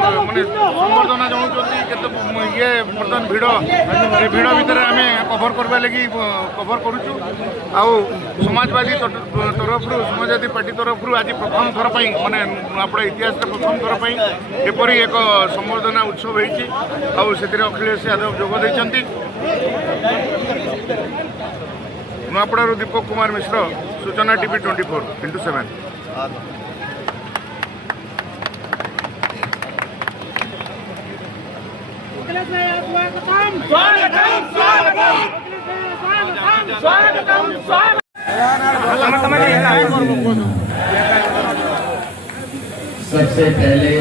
संबर्धना जनाऊँ ये बर्तमान भिड़ ये भिड़ भितर आम कभर करवा लगी कभर करुचु समाजवादी तरफ समाजवादी पार्टी तरफ आज प्रथम थर माने अपना इतिहास प्रथम थर एपरी एक संबर्धना उत्सव होती अखिलेश यादव जोग देती। नुआपड़ारू दीपक कुमार मिश्र, सूचना टीवी 24x7। सबसे पहले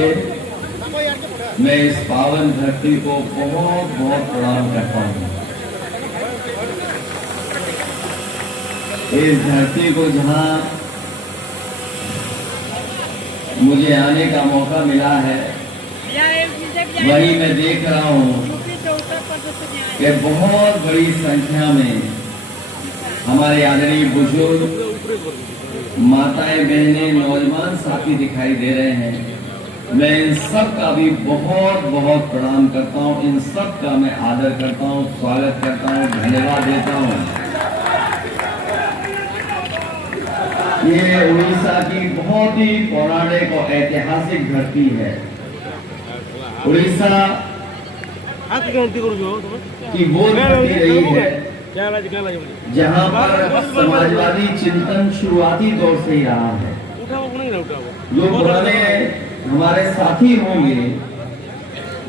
मैं इस पावन धरती को बहुत बहुत प्रणाम करता हूँ। इस धरती को जहाँ मुझे आने का मौका मिला है वही मैं देख रहा हूँ कि बहुत बड़ी संख्या में हमारे आदरणीय बुजुर्ग, माताएं, बहनें, नौजवान साथी दिखाई दे रहे हैं। मैं इन सब का भी बहुत बहुत प्रणाम करता हूँ, इन सब का मैं आदर करता हूँ, स्वागत करता हूँ, धन्यवाद देता हूँ। ये उड़ीसा की बहुत ही पौराणिक और ऐतिहासिक धरती है। उड़ीसा की वो धरती रही है जहाँ पर समाजवादी चिंतन शुरुआती दौर से ही रहा है। जो पुराने हमारे साथी होंगे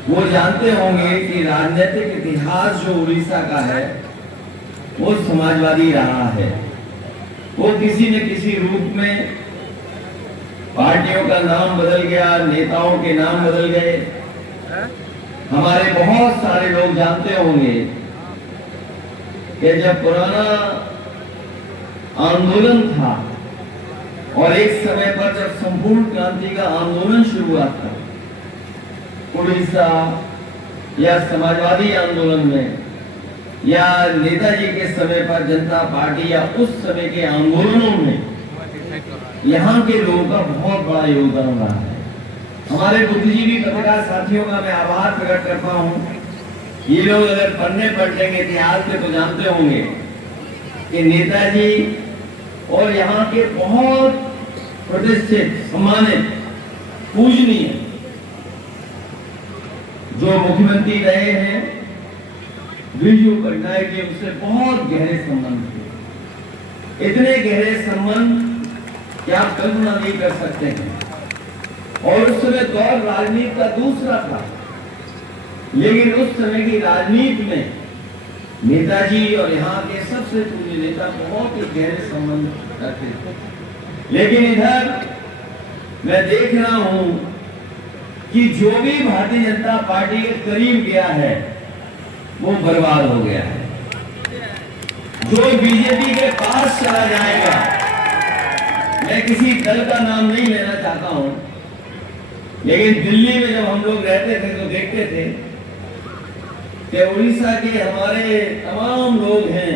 वो जानते होंगे कि राजनीतिक इतिहास जो उड़ीसा का है वो समाजवादी रहा है। वो किसी न किसी रूप में पार्टियों का नाम बदल गया, नेताओं के नाम बदल गए। हमारे बहुत सारे लोग जानते होंगे कि जब पुराना आंदोलन था और एक समय पर जब संपूर्ण क्रांति का आंदोलन शुरू हुआ था उड़ीसा या समाजवादी आंदोलन में या नेताजी के समय पर जनता पार्टी या उस समय के आंदोलनों में यहाँ के लोगों का बहुत बड़ा योगदान रहा है। हमारे बुद्धिजीवी पत्रकार साथियों का मैं आभार प्रकट करता हूँ। ये लोग अगर पढ़ने पढ़ेंगे इतिहास में तो जानते होंगे कि नेताजी और यहाँ के बहुत प्रतिष्ठित, सम्मानित, पूजनीय जो मुख्यमंत्री रहे हैं बिरजू पटनायक जी, उससे बहुत गहरे संबंध थे। इतने गहरे संबंध कि आप कल्पना नहीं कर सकते हैं। और उस समय दौर राजनीति का दूसरा था, लेकिन उस समय की राजनीति में नेताजी और यहाँ के सबसे पूज्य नेता बहुत ही गहरे संबंध रखते थे। लेकिन इधर मैं देख रहा हूँ कि जो भी भारतीय जनता पार्टी के करीब गया है वो बर्बाद हो गया है। जो बीजेपी के पास चला जाएगा, मैं किसी दल का नाम नहीं लेना चाहता हूं, लेकिन दिल्ली में जब हम लोग रहते थे तो देखते थे कि उड़ीसा के हमारे तमाम लोग हैं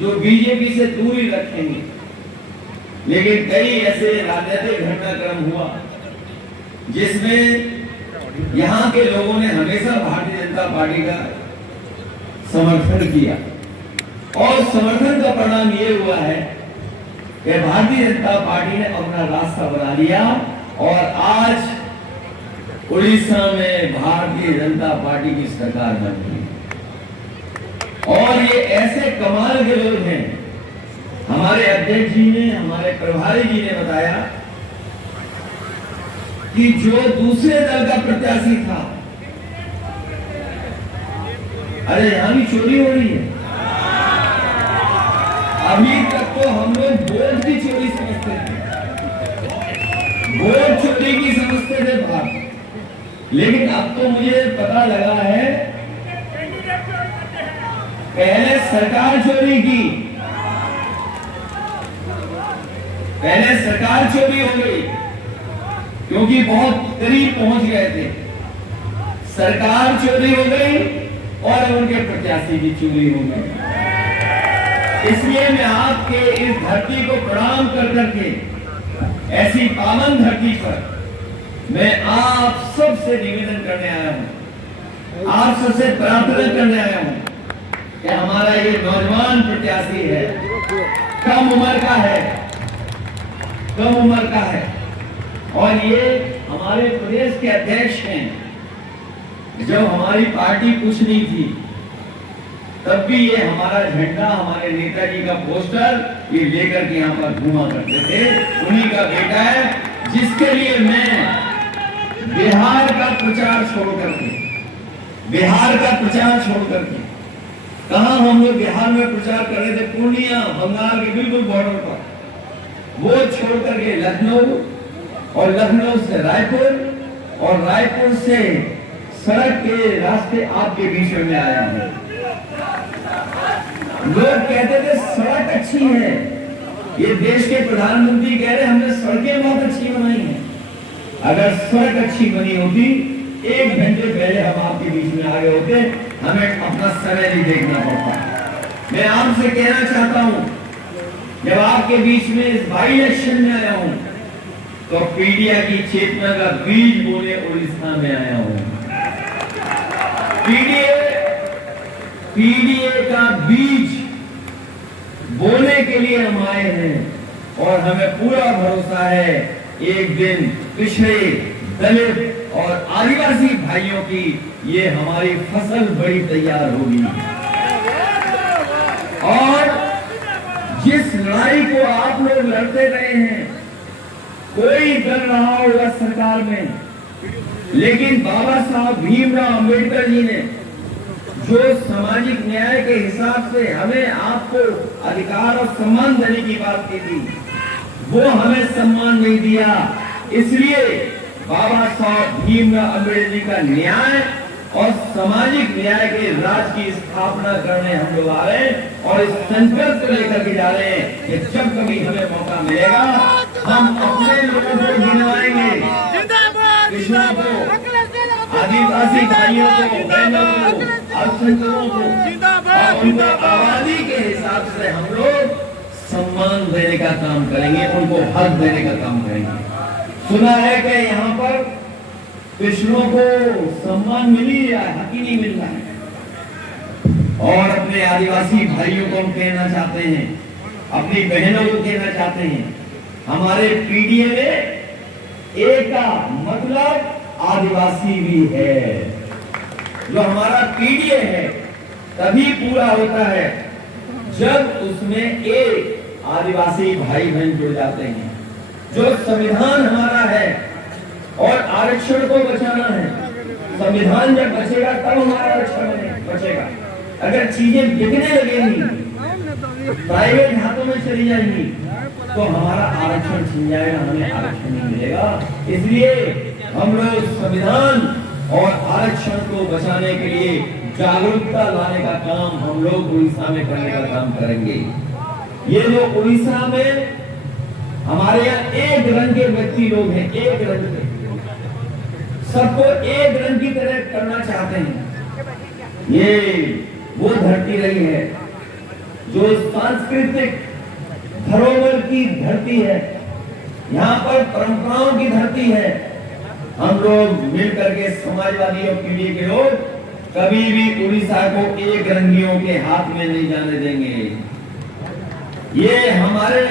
जो बीजेपी से दूरी रखेंगे। लेकिन कई ऐसे राजनीतिक घटनाक्रम हुआ जिसमें यहाँ के लोगों ने हमेशा भारतीय जनता पार्टी का समर्थन किया और समर्थन का परिणाम ये हुआ है कि भारतीय जनता पार्टी ने अपना रास्ता बना लिया और आज उड़ीसा में भारतीय जनता पार्टी की सरकार बन गई। और ये ऐसे कमाल के लोग हैं। हमारे अध्यक्ष जी ने, हमारे प्रभारी जी ने बताया कि जो दूसरे दल का प्रत्याशी था, अरे यहां भी चोरी हो रही है। अभी तक तो हम लोग वोट की चोरी समझते थे, वोट चोरी की समझते थे बात, लेकिन अब तो मुझे पता लगा है पहले सरकार चोरी की, पहले सरकार चोरी हो गई क्योंकि बहुत करीब पहुंच गए थे। सरकार चोरी हो गई और उनके प्रत्याशी की चोरी हो गई। इसलिए मैं आपके इस धरती को प्रणाम कर करके ऐसी पावन धरती पर मैं आप सबसे निवेदन करने आया हूं, आप सबसे प्रार्थना करने आया हूं कि हमारा ये नौजवान प्रत्याशी है, कम उम्र का है, कम उम्र का है और ये हमारे प्रदेश के अध्यक्ष हैं। जब हमारी पार्टी कुछ नहीं थी तब भी ये हमारा झंडा, हमारे नेताजी का पोस्टर ये लेकर के यहाँ पर घूमा करते थे। उन्हीं का बेटा है, जिसके लिए मैं बिहार का प्रचार छोड़ करके कहा हम लोग बिहार में प्रचार कर रहे थे, पूर्णिया बंगाल के बिल्कुल बॉर्डर पर, वो छोड़ करके लखनऊ और लखनऊ से रायपुर और रायपुर से सड़क के रास्ते आपके बीच में आया हूं। लोग कहते थे सड़क अच्छी है, ये देश के प्रधानमंत्री कह रहे हमने सड़कें बहुत अच्छी बनाई हैं। अगर सड़क अच्छी बनी होती 1 घंटे पहले हम आपके बीच में आ गए होते, हमें अपना समय नहीं देखना पड़ता। मैं आपसे कहना चाहता हूं, जब आपके बीच में इस बाई इलेक्शन में आया हूं तो पीडिया की चेतना का बीज बोले उड़ीसा में आया हूं। पीडीए का बीज बोने के लिए हम आए हैं और हमें पूरा भरोसा है एक दिन पिछड़े, दलित और आदिवासी भाइयों की ये हमारी फसल बड़ी तैयार होगी। और जिस लड़ाई को आप लोग लड़ते रहे हैं, कोई डर रहा होगा सरकार में, लेकिन बाबा साहब भीमराव अंबेडकर जी ने जो सामाजिक न्याय के हिसाब से हमें आपको अधिकार और सम्मान देने की बात की थी, वो हमें सम्मान नहीं दिया। इसलिए बाबा साहब भीमराव अम्बेडकर जी का न्याय और सामाजिक न्याय के राज की स्थापना करने हम लोग आ रहे हैं और इस संकल्प को लेकर के जा रहे हैं कि जब कभी हमें मौका मिलेगा हम अपने लोगों को गिनवाएंगे, पिछड़ों को, आदिवासी भाइयों को, बहनों को, अल्पसंख्यकों को, और उनको आबादी के हिसाब से हम लोग सम्मान देने का काम करेंगे, उनको हक देने का काम करेंगे। सुना है कि यहाँ पर पिछड़ों को सम्मान मिल ही रहा है, हक ही नहीं मिल रहा है। और अपने आदिवासी भाइयों को हम कहना चाहते हैं, अपनी बहनों को कहना चाहते हैं, हमारे पीडीए में एक का मतलब आदिवासी भी है। जो हमारा पीडीए है तभी पूरा होता है जब उसमें एक आदिवासी भाई बहन जुड़ जाते हैं। जो संविधान हमारा है और आरक्षण को बचाना है, संविधान जब बचेगा तब हमारा आरक्षण बचेगा। अगर चीजें बिकने लगेंगी, प्राइवेट हाथों में चली जाएंगी, तो हमारा आरक्षण छिन जाएगा, हमें आरक्षण नहीं मिलेगा। इसलिए हम लोग संविधान और आरक्षण को बचाने के लिए जागरूकता लाने का काम हम लोग उड़ीसा में करने का काम करेंगे। ये जो उड़ीसा में हमारे यहाँ एक रंग के व्यक्ति लोग हैं, एक रंग के, सबको एक रंग की तरह करना चाहते हैं। ये वो धरती रही है जो सांस्कृतिक धरोहर की धरती है, यहाँ पर परंपराओं की धरती है। हम लोग मिलकर के समाजवादी और पीडीए के लोग कभी भी उड़ीसा को एक रंगियों के हाथ में नहीं जाने देंगे। ये हमारे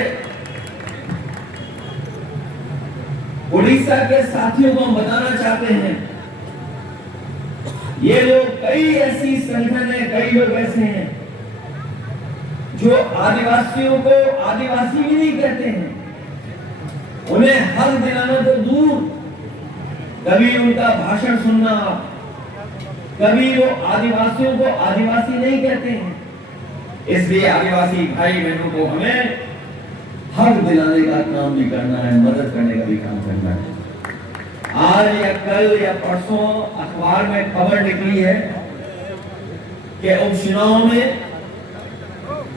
उड़ीसा के साथियों को हम बताना चाहते हैं, ये लोग कई ऐसी संगठन है, कई लोग ऐसे हैं जो आदिवासियों को आदिवासी भी नहीं कहते हैं, उन्हें हक दिलाना तो दूर, कभी उनका भाषण सुनना, कभी वो आदिवासियों को आदिवासी नहीं कहते हैं। इसलिए आदिवासी भाई बहनों को हमें हक दिलाने का काम भी करना है, मदद करने का भी काम करना है। आज या कल या परसों अखबार में खबर निकली है कि उपचुनाव में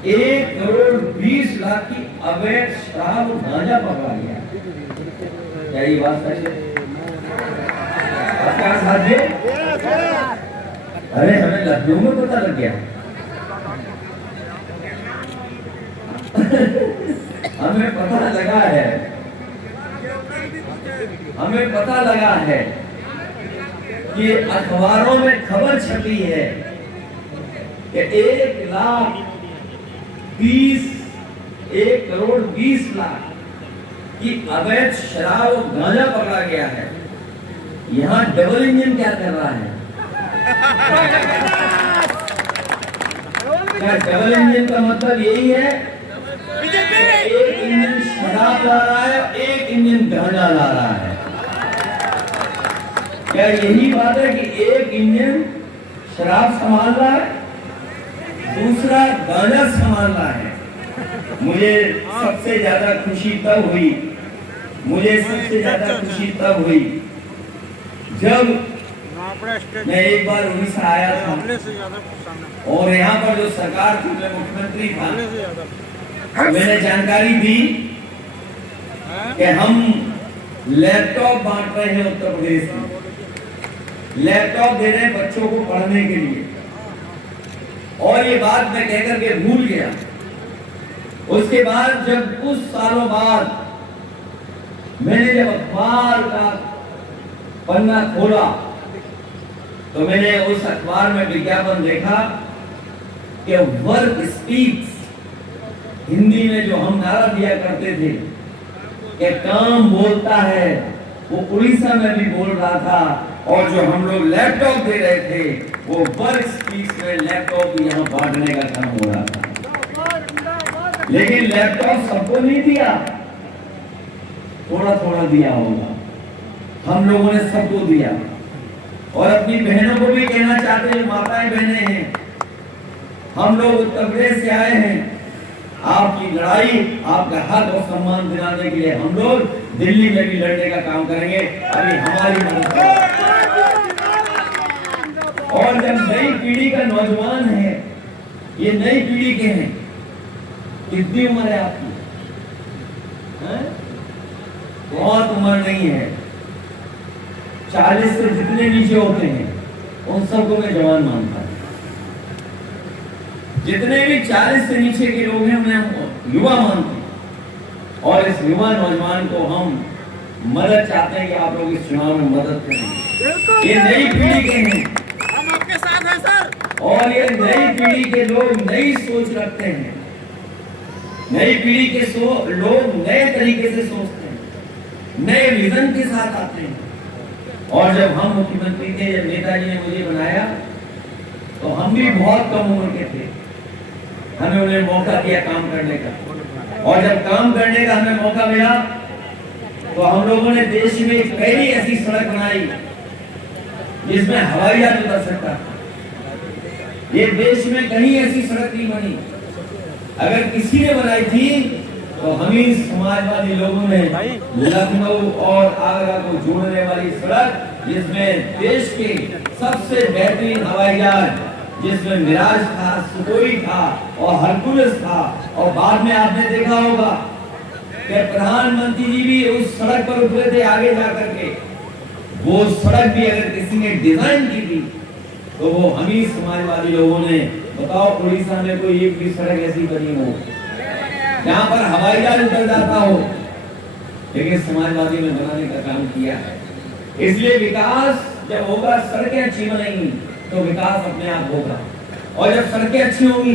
1 करोड़ 20 लाख की अवैध शराब और गांजा पकड़ा गया। क्या ये बात सच है? आपका साथ है? अरे हमें लखनऊ में पता लग गया। हमें पता लगा है कि अखबारों में खबर छपी है कि 1,20,00,000 की अवैध शराब और गांजा पकड़ा गया है। यहाँ डबल इंजन क्या कर रहा है? क्या डबल इंजन का मतलब यही है कि एक इंजन शराब ला रहा है, एक इंजन गांजा ला रहा है? क्या यही बात है कि एक इंजन शराब संभाल रहा है, दूसरा गांजा संभाल रहा है? मुझे सबसे ज्यादा खुशी तब हुई जब मैं एक बार उड़ीसा आया था और यहाँ पर जो सरकार थी, मैं मुख्यमंत्री था, मैंने जानकारी दी कि हम लैपटॉप बांट रहे हैं उत्तर प्रदेश में, लैपटॉप दे रहे हैं बच्चों को पढ़ने के लिए। और ये बात मैं कहकर के भूल गया। उसके बाद जब कुछ सालों बाद मैंने जब अखबार का पन्ना खोला तो मैंने उस अखबार में विज्ञापन देखा कि वर्क स्पीक्स, हिंदी में जो हम नारा दिया करते थे कि काम बोलता है, वो उड़ीसा में भी बोल रहा था। और जो हम लोग लैपटॉप दे रहे थे वो वर्क स्पीक्स में लैपटॉप यहाँ बांटने का काम हो रहा था। लेकिन लैपटॉप सबको नहीं दिया, थोड़ा थोड़ा दिया होगा। हम लोगों ने सबको दिया। और अपनी बहनों को भी कहना चाहते हैं, माताएं बहनें हैं, हम लोग उत्तर प्रदेश से आए हैं, आपकी लड़ाई, आपका हक और सम्मान दिलाने के लिए हम लोग दिल्ली में भी लड़ने का काम करेंगे। अभी हमारी मदद करें। और जब नई पीढ़ी का नौजवान है, ये नई पीढ़ी के हैं, कितनी उम्र है आपकी? बहुत उम्र नहीं है। 40 से जितने नीचे होते हैं उन सबको मैं जवान मानता हूं। जितने भी 40 से नीचे के लोग हैं उन्हें युवा मानते हैं। और इस युवा नौजवान को हम मदद चाहते हैं कि आप लोग इस चुनाव में मदद करें। ये नई पीढ़ी के हैं, हम आपके साथ हैं सर। और ये नई पीढ़ी के लोग नई सोच रखते हैं। नई पीढ़ी के लोग नए तरीके से सोचते हैं, नए विजन के साथ आते हैं। और जब हम मुख्यमंत्री थे, जब नेताजी ने मुझे बनाया तो हम भी बहुत कम उम्र के थे। हमें उन्हें मौका दिया काम करने का, और जब काम करने का हमें मौका मिला तो हम लोगों ने देश में एक पहली ऐसी सड़क बनाई जिसमें हवाई जहाज उतर सकता था। ये देश में कहीं ऐसी सड़क नहीं बनी। अगर किसी ने बनाई थी तो हम ही समाजवादी लोगों ने लखनऊ और आगरा को जोड़ने वाली सड़क, जिसमें देश के सबसे बेहतरीन हवाई जहाज, जिसमें मिराज था, सुखोई था और हरकुलिस था। और बाद में आपने देखा होगा कि प्रधानमंत्री जी भी उस सड़क पर उतरे थे आगे जाकर के। वो सड़क भी अगर किसी ने डिजाइन की थी तो वो हम ही समाजवादी लोगों ने। बताओ, उड़ीसा में कोई एक भी सड़क ऐसी बनी हो जहां पर हवाई जहाज उतर जाता हो, लेकिन समाजवादी ने बनाने का काम किया है। इसलिए विकास जब होगा, सड़कें अच्छी बनेंगी तो विकास अपने आप होगा। और जब सड़कें अच्छी होंगी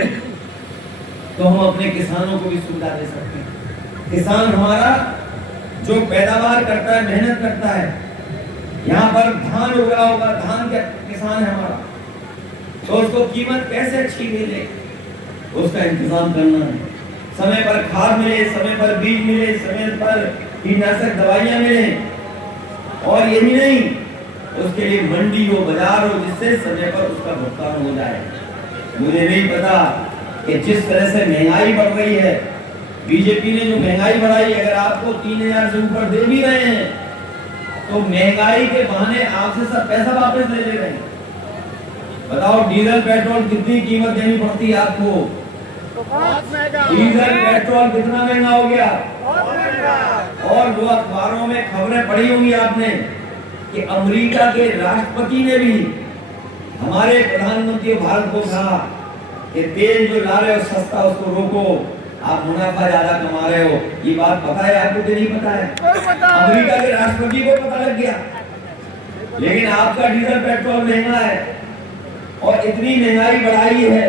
तो हम अपने किसानों को भी सुविधा दे सकते हैं। किसान हमारा जो पैदावार करता है, मेहनत करता है, यहाँ पर धान उग रहा होगा, धान का किसान है हमारा, तो उसको कीमत कैसे अच्छी मिले उसका इंतजाम करना है। समय पर खाद मिले, समय पर बीज मिले, समय पर कीटनाशक दवाइयां मिले। और यही नहीं, उसके लिए मंडी हो, बाजार हो, जिससे समय पर उसका भुगतान हो जाए। मुझे नहीं पता कि जिस तरह से महंगाई बढ़ रही है, बीजेपी ने जो महंगाई बढ़ाई, अगर आपको 3000 से ऊपर दे भी रहे हैं तो महंगाई के बहाने आपसे सब पैसा वापस ले रहे हैं। बताओ, डीजल पेट्रोल कितनी कीमत देनी पड़ती है आपको? डीजल पेट्रोल कितना महंगा हो गया? और वो अखबारों में खबरें पढ़ी होंगी आपने कि अमेरिका के राष्ट्रपति ने भी हमारे प्रधानमंत्री भारत को कहा कि तेल जो ला रहे हो सस्ता, उसको रोको। आप मुनाफा ज्यादा कमा रहे हो। ये बात पता है आपको कि नहीं पता है? अमेरिका के राष्ट्रपति को पता लग गया। लेकिन आपका डीजल पेट्रोल महंगा है और इतनी महंगाई बढ़ाई है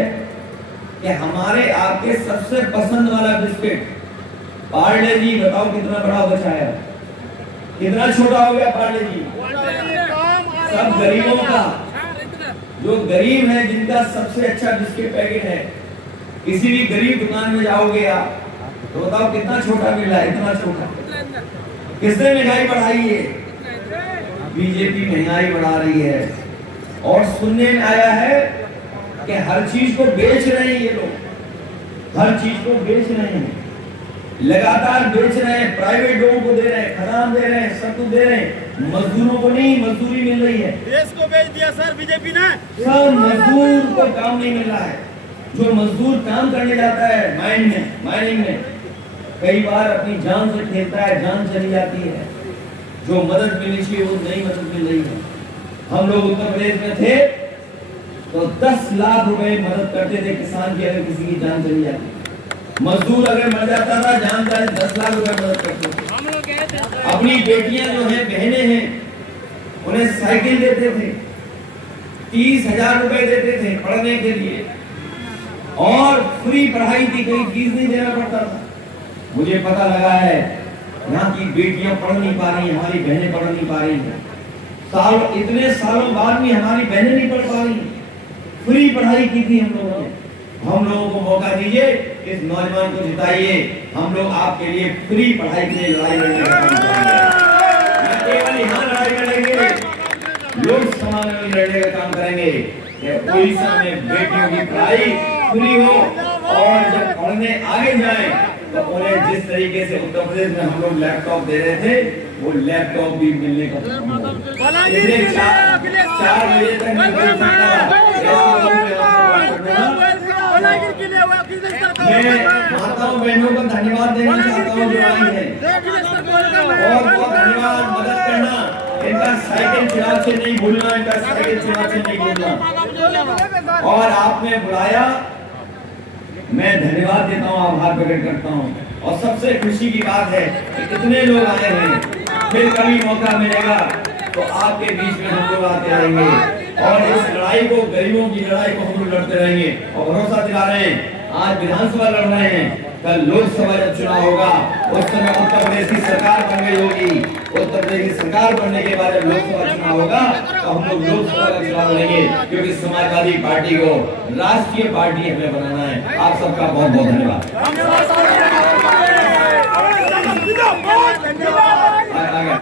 कि हमारे आपके सबसे पसंद वाला बिस्किट पार्ले जी, बताओ कितना बड़ा बचा है, कितना छोटा हो गया पार्ले जी। सब गरीबों का, जो गरीब है, जिनका सबसे अच्छा बिस्किट पैकेट है, किसी भी गरीब दुकान में जाओगे आप तो बताओ कितना छोटा मिल रहा है, इतना छोटा। किसने महंगाई बढ़ाई है? बीजेपी महंगाई बढ़ा रही है। और सुनने में आया है कि हर चीज को बेच रहे हैं ये लोग, हर चीज को बेच रहे हैं, लगातार बेच रहे हैं, प्राइवेट लोगों को दे रहे हैं, खदान दे रहे हैं, सब कुछ दे रहे हैं, मजदूरों को नहीं मजदूरी मिल रही है। देश को बेच दिया सर बीजेपी ने। सब मजदूर को काम नहीं मिल रहा है। जो मजदूर काम करने जाता है माइनिंग में कई बार अपनी जान से खेलता है, जान चली जाती है। जो मदद मिलनी चाहिए वो नहीं मदद मिल रही है। हम लोग उत्तर प्रदेश में थे तो 10 लाख रुपए मदद करते थे किसान की, अगर किसी की जान चली जाती, मजदूर अगर मर जाता था, जान जाए 10 लाख रुपए मदद करते थे। अपनी बेटियां जो हैं, बहनें हैं, उन्हें साइकिल देते थे, 30,000 रुपए देते थे पढ़ने के लिए, और फ्री पढ़ाई थी, कोई फीस नहीं देना पड़ता था। मुझे पता लगा है यहाँ की बेटियां पढ़ नहीं पा रही, हमारी बहनें पढ़ नहीं पा रही हैं। इतने सालों बाद भी हमारी बहनें नहीं पढ़ पा रही। फ्री पढ़ाई की थी हम लोगों ने। हम लोगों को मौका दीजिए, इस नौजवान को जिताइए, हम लोग आपके लिए फ्री पढ़ाई के लिए लड़ाई लड़ने का काम करेंगे। केवल यहाँ लड़ाई लड़ेंगे, लोकसभा में भी लड़ने का काम करेंगे। उड़ीसा में बेटियों की पढ़ाई फ्री हो, और जब पढ़ने आगे जाए तो उन्हें जिस तरीके से उत्तर प्रदेश में हम लोग लैपटॉप दे रहे थे, वो लैपटॉप भी मिलने का 4 बजे तक मैं माताओं बहनों को धन्यवाद देना चाहता हूँ जो आई है, और बहुत धन्यवाद, मदद करना। इनका साइकिल चिराग से नहीं भूलना, इनका साइकिल चिराग से नहीं भूलना। और आपने बुलाया, मैं धन्यवाद देता हूँ, आभार प्रकट करता हूँ। और सबसे खुशी की बात है कि कितने लोग आए हैं। फिर कभी मौका मिलेगा तो आपके बीच में हम लोग आते रहेंगे, और इस लड़ाई को, गरीबों की लड़ाई को हम लोग लड़ते रहेंगे। और भरोसा दिला रहे हैं, आज विधानसभा लड़ रहे हैं, कल लोकसभा जब चुनाव होगा उस समय उत्तर प्रदेश की सरकार बन गई होगी। उत्तर प्रदेश की सरकार बनने के बाद जब लोकसभा चुनाव होगा तो हम लोग लोकसभा का चुनाव लड़ेंगे, क्योंकि समाजवादी पार्टी को राष्ट्रीय पार्टी हमें बनाना है। आप सबका बहुत बहुत धन्यवाद।